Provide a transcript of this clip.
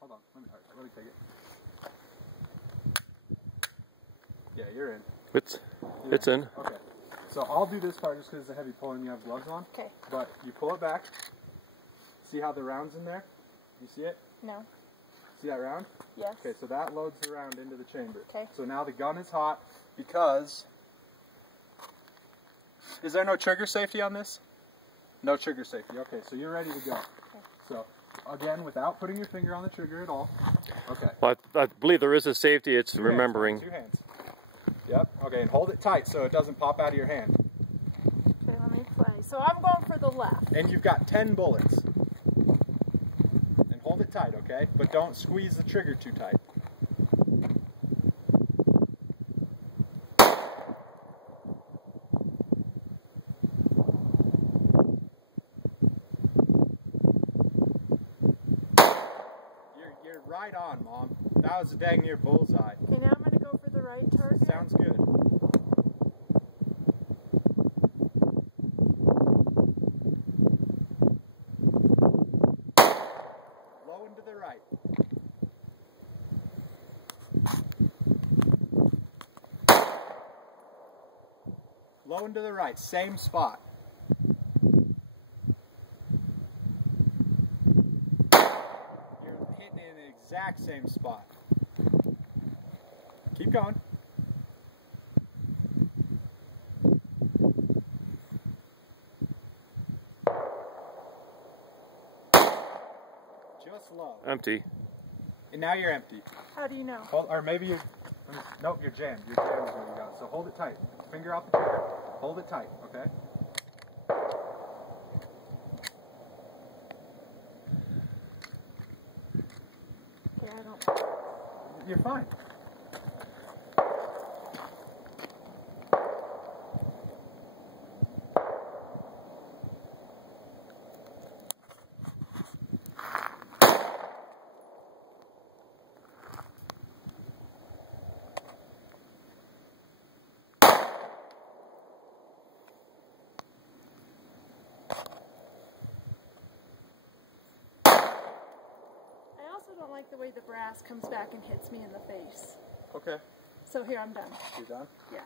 Hold on. Let me take it. Yeah, you're in. It's in. Okay. So I'll do this part just because it's a heavy pull and you have gloves on. Okay. But you pull it back. See how the round's in there? You see it? No. See that round? Yes. Okay, so that loads the round into the chamber. Okay. So now the gun is hot because... Is there no trigger safety on this? No trigger safety. Okay, so you're ready to go. Okay. So, again, without putting your finger on the trigger at all. Okay. Well, I believe there is a safety. It's Two remembering. Hands, 2 hands. Yep. Okay, and hold it tight so it doesn't pop out of your hand. Okay, let me play. So I'm going for the left. And you've got 10 bullets. And hold it tight, okay? But don't squeeze the trigger too tight. You're right on, Mom. That was a dang near bullseye. Okay, now I'm going to go for the right target. Sounds good. Low and to the right. Low and to the right, same spot. You're hitting in the exact same spot. Keep going. Just low. Empty. And now you're empty. How do you know? Or maybe you... Nope, you're jammed. You're jammed is where you got. So hold it tight. Finger off the trigger. Hold it tight, okay? Okay, I don't... You're fine. I also don't like the way the brass comes back and hits me in the face. Okay. So here, I'm done. You done? Yeah.